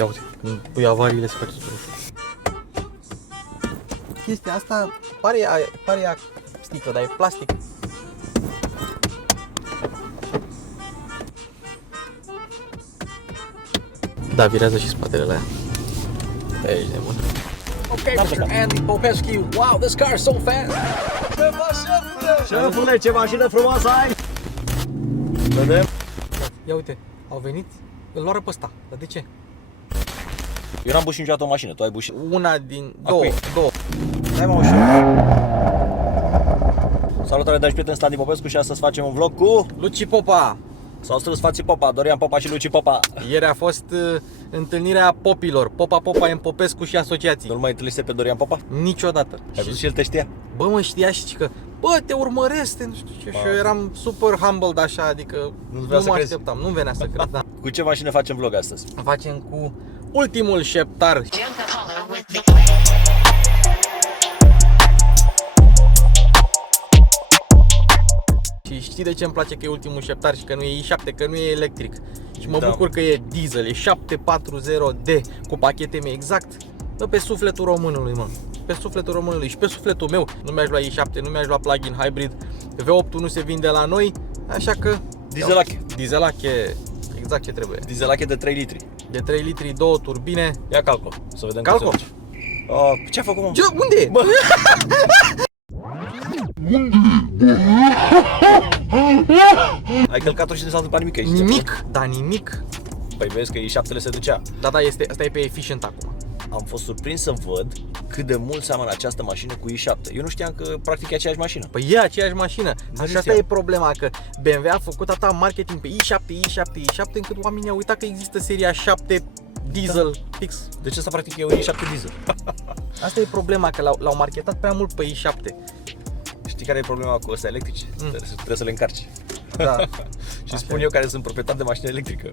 Ia uite, când pui avariile se face super ușor. Chestia asta pare ea sticlă, dar e plastic. Da, virează și spatele la ea. Ești nebun. Okay, Mr. Andy Popescu, wow, this car is so fast! Șefule, ce mașină frumoasă ai! Vedem? Ia uite, au venit, îl luară pe ăsta, dar de ce? Eu n-am bușit niciodată o mașină, tu ai bușit. Una din două. Hai mă ușor. Salutare, dragi prieteni, Andy Popescu și astăzi facem un vlog cu... Luci Popa! S-au strâns fații Popa, Dorian Popa și Luci Popa. Ieri a fost întâlnirea popilor, Popa, Popescu și asociații. Nu-l mai întâlnise pe Dorian Popa? Niciodată. Ai văzut și el te știa? Bă, mă știa și că, bă, te urmăresc, nu știu ce. Și eu eram super humbled așa, adică nu mă așteptam, nu venea să cred, da. Cu ce mașină facem vlog astăzi? Facem cu ultimul șeptar. Și știi de ce îmi place că e ultimul șeptar și că nu e i7, că nu e electric. Și mă bucur că e diesel, e 740D cu pacheteme exact. Bă, pe sufletul românului, mă. Pe sufletul românului și pe sufletul meu. Nu mi-aș lua i7, nu mi-aș lua plug-in hybrid. V8 nu se vinde la noi, așa că... Dieselache. Dieselache, exact ce trebuie. Dieselache de 3 litri. De 3 litri, 2 turbine. Ia calcul, să vedem. Calcul? Ce-a făcut, mă? Unde? Bă. Ai călcat-o și nu s-a întâmplat nimic aici. Nimic, da, nimic. Păi vezi că i7-le se ducea. Da, asta e pe efficient acum. Am fost surprins să văd cât de mult seamănă această mașină cu i7. Eu nu știam că practic e aceeași mașină. Păi e aceeași mașină. Și asta știam. e problema, că BMW a făcut atâta marketing pe i7, încât oamenii au uitat că există seria 7 diesel fix. Deci asta practic e un i7 diesel. Asta e problema, că l-au marketat prea mult pe i7. Știi care e problema cu ăsta electrice? Trebuie să le încarci. Da. Și spun eu care sunt proprietar de mașină electrică.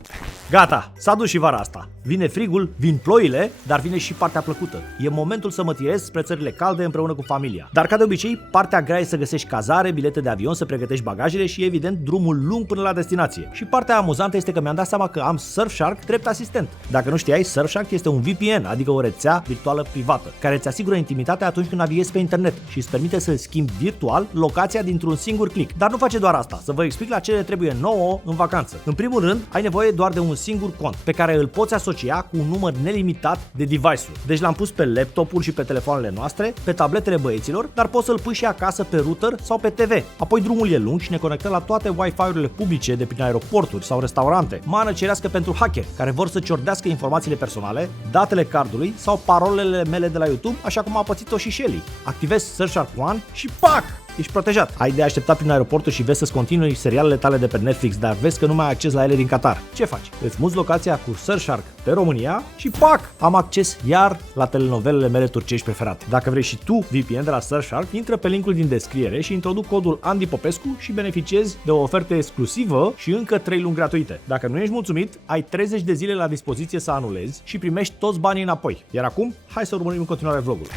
Gata, s-a dus și vara asta. Vine frigul, vin ploile, dar vine și partea plăcută. E momentul să mă tirez spre țările calde împreună cu familia. Dar ca de obicei, partea grea e să găsești cazare, bilete de avion, să pregătești bagajele și evident drumul lung până la destinație. Și partea amuzantă este că mi-am dat seama că am Surfshark drept asistent. Dacă nu știai, Surfshark este un VPN, adică o rețea virtuală privată, care îți asigură intimitatea atunci când navighezi pe internet și îți permite să schimbi virtual locația dintr-un singur click. Dar nu face doar asta, să vă explic la ce le trebuie nouă în vacanță. În primul rând, ai nevoie doar de un singur cont, pe care îl poți asocia cu un număr nelimitat de device-uri. Deci l-am pus pe laptopuri și pe telefoanele noastre, pe tabletele băieților, dar poți să-l pui și acasă pe router sau pe TV. Apoi drumul e lung și ne conectăm la toate Wi-Fi-urile publice de prin aeroporturi sau restaurante. Mană cerească pentru hacker, care vor să ciordească informațiile personale, datele cardului sau parolele mele de la YouTube, așa cum a pățit-o și Shelly. Activezi Surfshark One și pac! Ești protejat. Ai de așteptat prin aeroportul și vezi să-ți continui serialele tale de pe Netflix, dar vezi că nu mai ai acces la ele din Qatar. Ce faci? Îți muți locația cu Surfshark pe România și pac! Am acces iar la telenovelele mele turcești preferate. Dacă vrei și tu VPN de la Surfshark, intră pe linkul din descriere și introduc codul Andy Popescu și beneficiezi de o ofertă exclusivă și încă 3 luni gratuite. Dacă nu ești mulțumit, ai 30 de zile la dispoziție să anulezi și primești toți banii înapoi. Iar acum, hai să urmărim în continuare vlogul.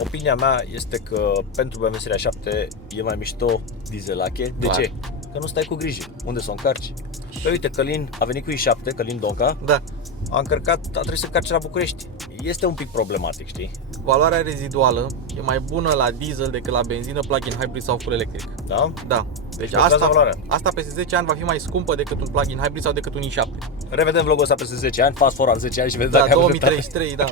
Opinia mea este că pentru BMW seria 7 e mai mișto dieselache. De ce? Că nu stai cu grijă. Unde să o încarci? Păi uite, Călin a venit cu i7, Călin Donca. Da. A încărcat, a trebuit să încarce la București. Este un pic problematic, știi? Valoarea reziduală e mai bună la diesel decât la benzină, plug-in hybrid sau full electric. Da? Da. Deci valoarea. asta peste 10 ani va fi mai scumpă decât un plug-in hybrid sau decât un i7. Revedem vlogul ăsta peste 10 ani, fast forward 10 ani și vedem Da, dacă am 2033, da.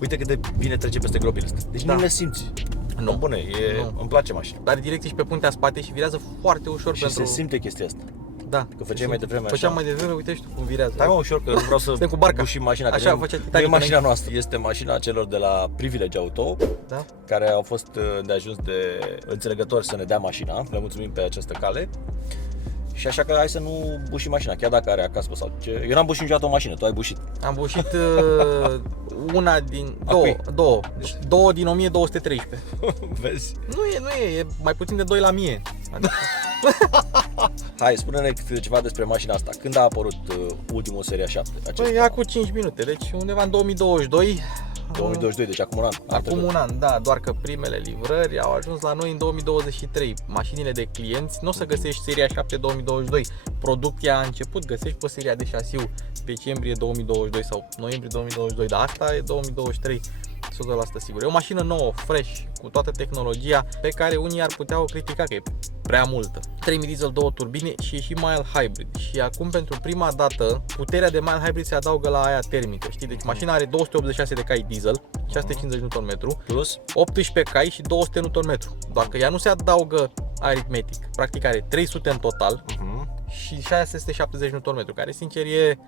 Uite cât de bine trece peste gropile astea. Deci nu le simți. Nu. Bune, îmi place mașina. Dar direcție și pe puntea spate și virează foarte ușor Și pentru... se simte chestia asta. Da. Că făceai mai devreme așa. Făceam mai devreme, uite și tu cum virează. Hai mă ușor că nu vreau să Suntem cu barca. bușim mașina. Așa făcea nu e Titanic mașina înainte. noastră, este mașina celor de la Privilege Auto, Da? care au fost de ajuns de înțelegători să ne dea mașina. Le mulțumim pe această cale. Și așa că hai să nu bușim mașina, chiar dacă are casco sau ce. Eu n-am bușit niciodată o mașină, tu ai bușit. Am bușit una din... Două. Două din 1213. Vezi? Nu e mai puțin de 2 la 1000. Adică... Hai, spune-ne ceva despre mașina asta. Când a apărut ultimul seria 7? Păi ia cu 5 minute, deci undeva în 2022 2022, deci acum un an. Acum un an, da, doar că primele livrări au ajuns la noi în 2023. Mașinile de clienți, nu o să găsești seria 7 2022. Producția a început, găsești pe seria de șasiu decembrie 2022 sau noiembrie 2022, dar asta e 2023. 100% sigur. E o mașină nouă, fresh, cu toată tehnologia pe care unii ar putea o critica că e prea multă. 3000 diesel, 2 turbine și e și mild hybrid. Și acum pentru prima dată puterea de mild hybrid se adaugă la aia termică, știi? Deci mașina are 286 de cai diesel, 650 Nm, Plus 18 cai și 200 Nm. Doar că ea nu se adaugă aritmetic. Practic are 300 în total și 670 Nm, care sincer e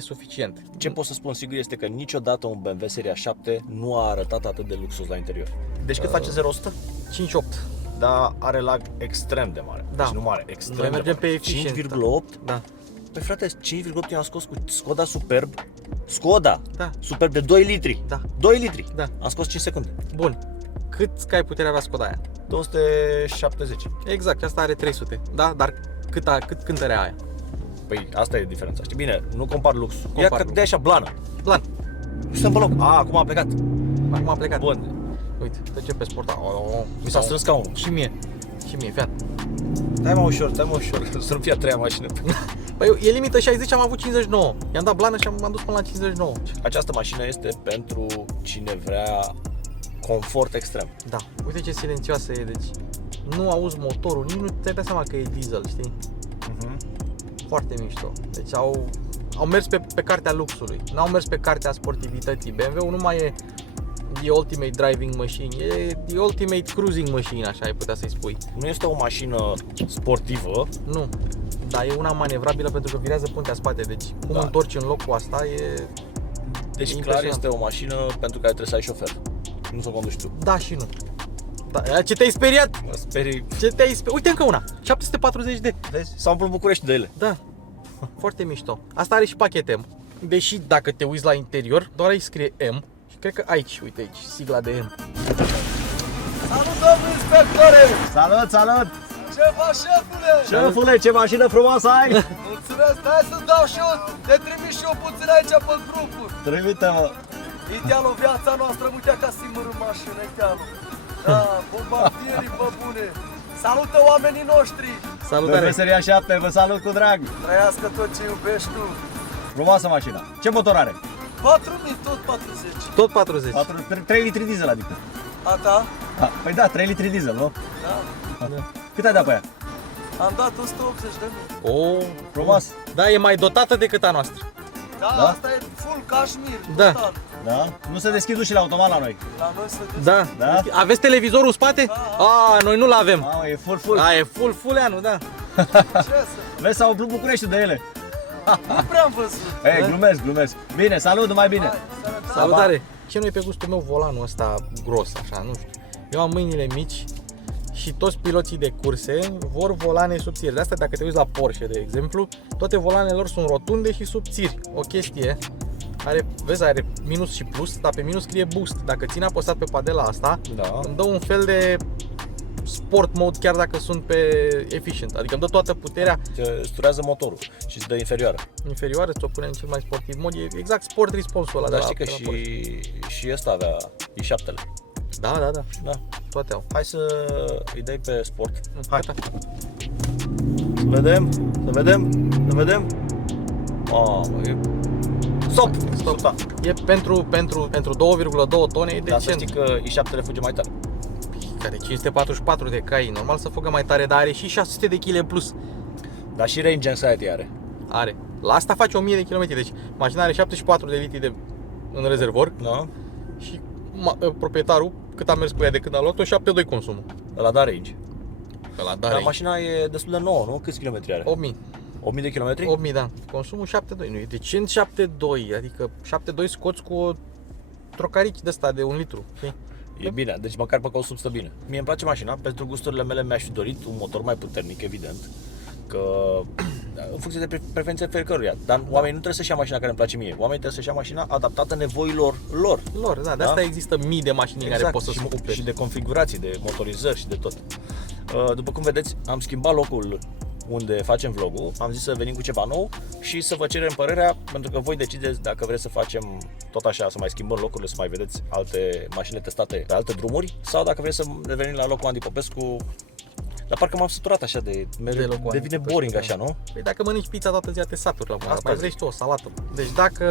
suficient. ce pot să spun sigur este că niciodată un BMW seria 7 nu a arătat atât de luxos la interior. Deci cât face 0-100? 5.8. Dar are lag extrem de mare. Da. Deci nu mare, extrem Noi de mergem mare. pe eficiență. 5,8? Da. Păi frate, 5,8 eu am scos cu Skoda Superb. Skoda! Da. Superb de 2 litri. Da. 2 litri. Da. Am scos 5 secunde. Bun. Cât cai puterea avea Skoda aia? 270. Exact, asta are 300. Da, dar cât cântărea aia? Păi asta e diferența. Știi bine, nu compar luxul. Ia Compar că luxul. de așa blană. Plan. Și stăm pe loc. Acum a plecat. Acum am plecat. Bun. Uite, trecem pe sport. Mi s-a strâns scaunul. Și mie. Și mie, fiat. Stai mă ușor, să nu fie a treia mașină. Păi e limită 60, am avut 59. I-am dat blană și m-am dus până la 59. Această mașină este pentru cine vrea confort extrem. Da, uite ce silențioasă e, deci nu auzi motorul, nici nu te-ai dat seama că e diesel, știi? Foarte mișto. Deci au mers pe cartea luxului, n-au mers pe cartea sportivității. BMW-ul nu mai e the ultimate driving machine, e the ultimate cruising machine, așa ai putea să-i spui. Nu este o mașină sportivă, Nu, dar e una manevrabilă pentru că virează puntea spate, deci cum Da. întorci în locul asta e... deci clar Impresionant. este o mașină pentru care trebuie să ai șofer. Nu să o conduci tu. Da și nu. Da, ce te-ai speriat? Mă sperii. Ce te-ai speriat? Uite încă una, 740 de. Vezi? S-au umplut București de ele. Da, foarte mișto. Asta are și pachet M. Deși dacă te uiți la interior, doar aici scrie M. Și cred că aici, uite aici, sigla de M. Salut, domnul inspectore! Salut, salut! Ce faci, șefule? Șefule, ce mașină frumoasă ai! Mulțumesc, hai să dau și eu, te trimis și eu puțin aici pe grupuri. Trimite-mă! Idealul, viața noastră, uite ca simăr în mașină, idealul. Da, bombardierii, bă bune. Salută oamenii noștri! Salutare! Seria 7, vă salut cu drag! Trăiască tot ce iubești tu. Frumoasă mașina! Ce motor are? 4.000, tot 40. Tot 40. 3 litri diesel adică. A ta? Păi da, 3 litri diesel, nu? Da. Cât ai dat pe ea? Am dat 180.000. Oh, Frumos! da, e mai dotată decât a noastră. Da, Da? asta e full cașmir, Da. total. Da? Nu se deschid ușile automat la noi. La noi se Da. Da? Aveți televizorul în spate? A, noi nu-l avem. Mamă, e full. A, e full anul, da. Ce să? Vezi, s-au umplut Bucureștiul de ele. Nu prea am văzut. Ei, glumesc. Bine, salut, numai bine. Hai, sănătate. Salutare! Ce nu e pe gustul meu volanul ăsta gros, așa, nu știu. Eu am mâinile mici și toți piloții de curse vor volane subțiri. De asta dacă te uiți la Porsche, de exemplu, toate volanele lor sunt rotunde și subțiri. O chestie are minus și plus, dar pe minus scrie boost. Dacă țin apăsat pe padela asta, Da. îmi dă un fel de sport mode chiar dacă sunt pe efficient. Adică îmi dă toată puterea Sturează motorul și îți dă inferioară. inferioară, ți-o pune în cel mai sportiv mod. E exact sport response-ul ăla Dar de la, știi că de la Porsche. și ăsta avea i7-le. Da. Da. Toate au. Hai să îi dai pe sport. Hai. Să vedem. Mamă, e... Stop! Stop. E pentru 2,2 tone e Dar să decent. știi că i7-le fuge mai tare. Care 544 de cai, normal să fugă mai tare, dar are și 600 de kg în plus. Dar și range anxiety are. Are. La asta face 1000 de km, deci mașina are 74 de litri în rezervor Da? și proprietarul, cât a mers cu ea de când a luat-o, 7,2 consumul. Ăla da range. Ăla Dar mașina e destul de nouă, nu? Câți kilometri are? 8000. 8000 de kilometri? 8000, da. Consumul 7,2. Nu e decent 7,2, adică 7,2 scoți cu o trocarici de asta de 1 litru. Știi? E bine, deci măcar pe consum stă bine. Mie îmi place mașina, pentru gusturile mele mi-aș fi dorit un motor mai puternic, evident. Că în funcție de preferințe fiecăruia. Dar oamenii nu trebuie să-și ia mașina care îmi place mie. Oamenii trebuie să-și ia mașina adaptată nevoilor lor. Lor, da, de asta există mii de mașini care pot să și, scupe. și de configurații, de motorizări și de tot. După cum vedeți, am schimbat locul unde facem vlogul, am zis să venim cu ceva nou și să vă cerem părerea, pentru că voi decideți dacă vreți să facem tot așa, să mai schimbăm locurile, să mai vedeți alte mașini testate pe alte drumuri, sau dacă vreți să revenim la locul Andy Popescu. Dar parcă m-am săturat așa devine boring așa, nu? Păi dacă mănânci pizza toată ziua, te saturi la un moment dat. Asta Mai zic. vrei și tu o salată. Deci dacă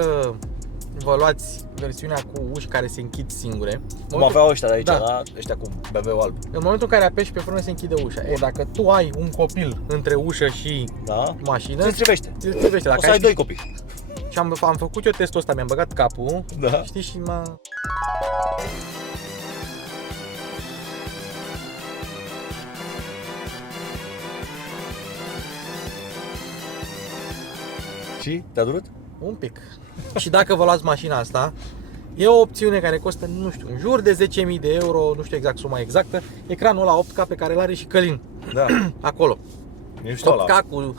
vă luați versiunea cu uși care se închid singure, Cum aveau ăștia de aici, Da. da? Ăștia cu BMW-ul alb. în momentul în care apeși pe frână se închide ușa. E, dacă tu ai un copil între ușă și Da? mașină, Se strivește. îți privește. O Dacă să ai 2 copii. Și am făcut eu testul ăsta, mi-am băgat capul, Da. știi, și m-a... Și? Te-a durut? Un pic. Și dacă vă luați mașina asta, e o opțiune care costă, nu știu, în jur de 10.000 de euro, nu știu exact suma exactă, ecranul ăla 8K pe care îl are și Călin, Da. acolo. E mișto ăla. 8K cu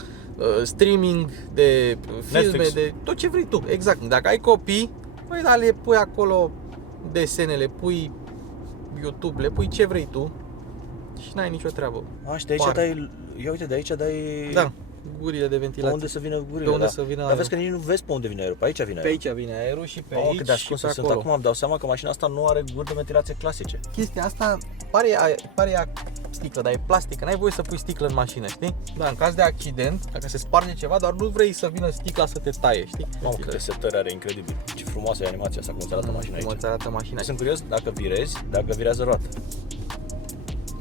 streaming de filme, Netflix. de tot ce vrei tu, exact. Dacă ai copii, păi da, le pui acolo desenele, pui YouTube, le pui ce vrei tu și n-ai nicio treabă. A, și de aici Pare. dai, ia uite, de aici dai Da, gurile de pe ventilație. unde să vină gurile, Pe unde da. să vină Dar aerul. vezi că nici nu vezi pe unde vine aerul, pe aici vine Pe aerul. aici vine aerul și pe Oh, aici cât de și pe ascunse sunt. acolo. Acum îmi dau seama că mașina asta nu are guri de ventilație clasice. Chestia asta pare ea sticlă, dar e plastică, n-ai voie să pui sticlă în mașină, știi? Da, în caz de accident, dacă se sparge ceva, dar nu vrei să vină sticla să te taie, știi? Mamă, câte setări are, incredibil. Ce frumoasă e animația asta, cum îți arată mașina Cum aici. îți arată mașina. Sunt curios dacă virezi, dacă virează roată.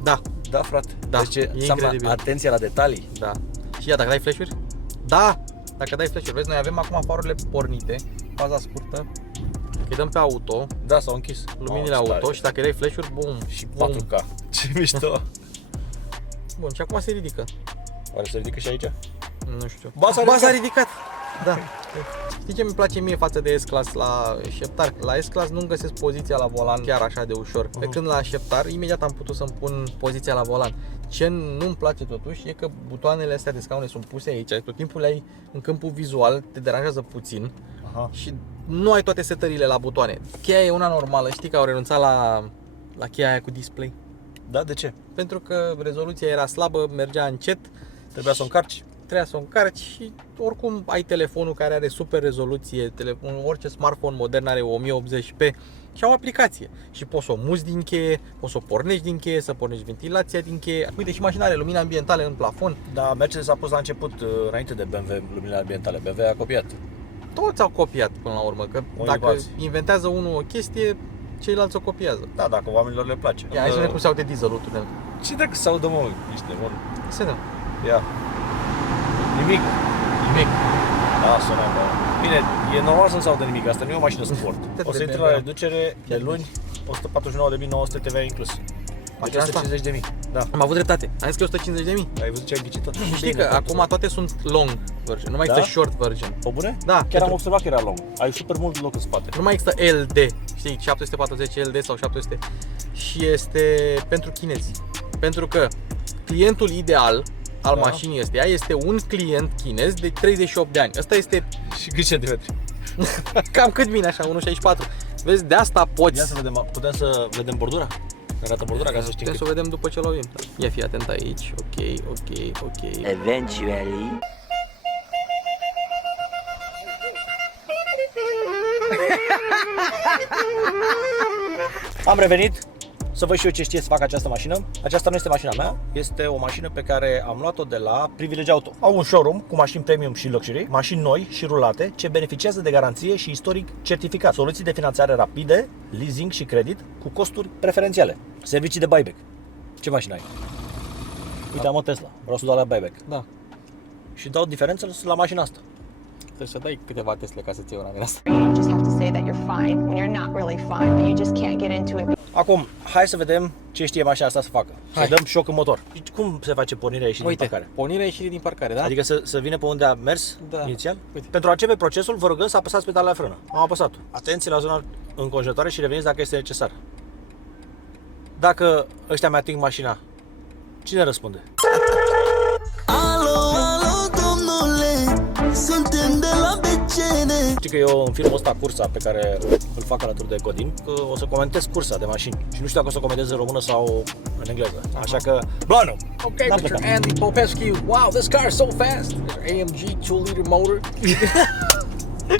Da, Da, frate. Da, Deci e înseamnă incredibil. atenție la detalii. da. Și ia, dacă dai flash-uri? Da! Dacă dai flash-uri, vezi, noi avem acum farurile pornite, faza scurtă, îi dăm pe auto, Da, s-au închis. luminile Mamă, ce auto tare. și dacă îi dai flash-uri, bum, Și bum. 4K. Ce mișto. Bun, și acum se ridică. Oare se ridică și aici? Nu știu. Ba, s-a Ba, s-a ridicat. ridicat! Da. Știi ce mi place mie față de S-Class la Șeptar? La S-Class nu-mi găsesc poziția la volan chiar așa de ușor. Pe când la Șeptar, imediat am putut să-mi pun poziția la volan. Ce nu-mi place totuși e că butoanele astea de scaune sunt puse aici, tot timpul le ai în câmpul vizual, te deranjează puțin Aha. și nu ai toate setările la butoane. Cheia e una normală, știi că au renunțat la cheia aia cu display? Da, de ce? Pentru că rezoluția era slabă, mergea încet, Trebuia să o încarci. trebuia să o încarci și oricum ai telefonul care are super rezoluție, orice smartphone modern are 1080p și au aplicație și poți să o muți din cheie, poți să o pornești din cheie, să pornești ventilația din cheie. Uite, și mașina are lumini ambientale în plafon. Da, Mercedes a pus la început, înainte de BMW, luminile ambientale. BMW a copiat. Toți au copiat până la urmă, că Unii dacă alții. inventează unul o chestie, ceilalți o copiază. Da, dacă oamenilor le place. Ia, hai să vedem cum se aude dieselul tunel. Ce dacă se audă, mă, ești nebun? Să vedem. Ia. Nimic. Nimic. Da, sună, da. Bine, e normal să nu se audă nimic, asta nu e o mașină sport. O să intre la reducere de luni, 149.900 TVA inclus. Deci Mașina asta? 150.000. Da. Am avut dreptate. Am zis că e 150.000. Ai văzut ce ai ghicit-o? Știi că acum toate sunt long version, nu mai există Da? short version. Pe bune? Da, Chiar pentru- am observat că era long. Ai super mult loc în spate. Nu mai există LD, știi, 740 LD sau 700 și este pentru chinezi. Pentru că clientul ideal al Da. mașinii astea este un client chinez de 38 de ani. Ăsta este Și câți centimetri? cam cât mine așa, 1,64. Vezi, de asta poți. Ia să vedem, putem să vedem bordura? Care arată bordura ca să știm Putem să o cât. vedem după ce lovim. Ia fi atent aici. Ok. Eventually. Am revenit să văd și eu ce știe să fac această mașină. Aceasta nu este mașina mea, este o mașină pe care am luat-o de la Privilege Auto. Au un showroom cu mașini premium și luxury, mașini noi și rulate, ce beneficiază de garanție și istoric certificat. Soluții de finanțare rapide, leasing și credit cu costuri preferențiale. Servicii de buyback. Ce mașină ai? Uite, am o Tesla, vreau să dau la buyback. Da. Și dau diferențele la mașina asta. Trebuie să dai câteva Tesle ca să-ți iei una din asta. You just have to say that you're fine when you're not really fine, but you just can't get into it. Acum, hai să vedem ce știe mașina asta să facă. Hai. Să dăm șoc în motor. Cum se face pornirea ieșirii din Uite, parcare? pornirea ieșirii din parcare, da? Adică să vină pe unde a mers Da. inițial? Uite. Pentru a începe procesul, vă rugăm să apăsați pedala de frână. Am apăsat. Atenție la zona înconjurătoare și reveniți dacă este necesar. Dacă ăștia mi-ating mașina, cine răspunde? Alo, alo, domnule, suntem de la BCN. Știi că eu în filmul ăsta, cursa pe care îl fac alături de Codin, că o să comentez cursa de mașini. Și nu știu dacă o să comentez în română sau în engleză. Așa că, Blanu! Okay, N-am Mr. plecat. Andy Popescu. Wow, this car is so fast. There's AMG 2-liter motor.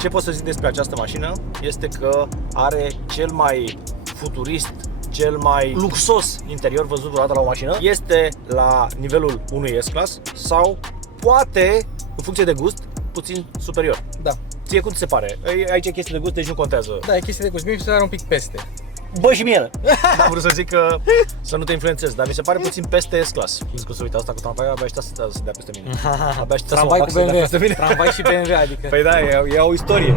Ce pot să zic despre această mașină este că are cel mai futurist, cel mai luxos interior văzut vreodată la o mașină. Este la nivelul unui S-Class sau poate, în funcție de gust, puțin superior. Da. Ție cum ți se pare? Aici e chestie de gust, deci nu contează. Da, e chestie de gust. Mie mi se pare un pic peste. Bă, și mie! Am vrut să zic că să nu te influențez, dar mi se pare puțin peste S-Class. Cum zic că se uită asta cu tramvai, abia aștept să dea peste mine. Abia aștept să mă Tramvai fac cu să dea BMW. peste mine. Tramvai și BMW, adică. Păi da, e o istorie.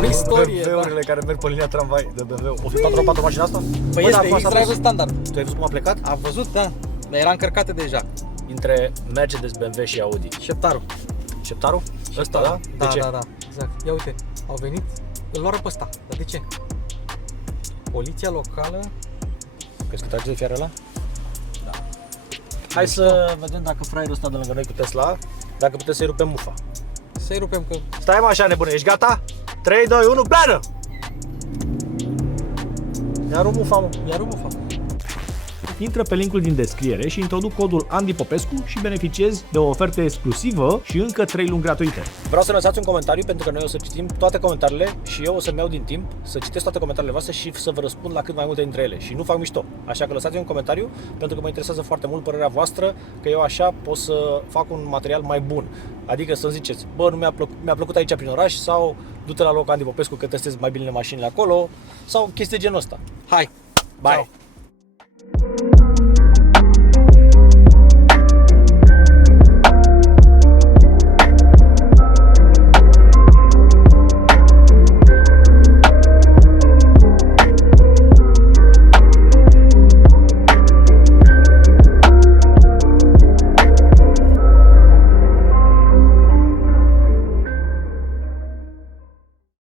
O istorie, BMW-urile care merg pe linia tramvai de BMW. O fi 4x4 mașina asta? Păi Bă, da, este acum s-a X-Drive dus. standard. Tu ai văzut cum a plecat? Am văzut, da. Dar era încărcată deja. Între Mercedes, BMW și Audi. Șeptarul. Șeptarul? Ăsta, da? Da, De ce? da. Exact. Ia uite, au venit, îl luară pe ăsta. Dar de ce? Poliția locală. Crezi că trage de fiară ăla? Da. Hai să vedem dacă fraierul ăsta de lângă noi cu Tesla, dacă putem să-i rupem mufa. Să-i rupem că... Stai mă așa nebune, ești gata? 3, 2, 1, plană! Ia rup mufa, mă. Iar umufa. Intră pe linkul din descriere și introduc codul Andy Popescu și beneficiezi de o ofertă exclusivă și încă 3 luni gratuite. Vreau să lăsați un comentariu pentru că noi o să citim toate comentariile și eu o să-mi iau din timp să citesc toate comentariile voastre și să vă răspund la cât mai multe dintre ele. Și nu fac mișto. Așa că lăsați un comentariu pentru că mă interesează foarte mult părerea voastră, că eu așa pot să fac un material mai bun. Adică să ziceți, bă, nu mi-a plăcut aici prin oraș sau du-te la loc Andy Popescu că testezi mai bine mașinile acolo sau chestii de genul ăsta. Hai! Bye! Ciao.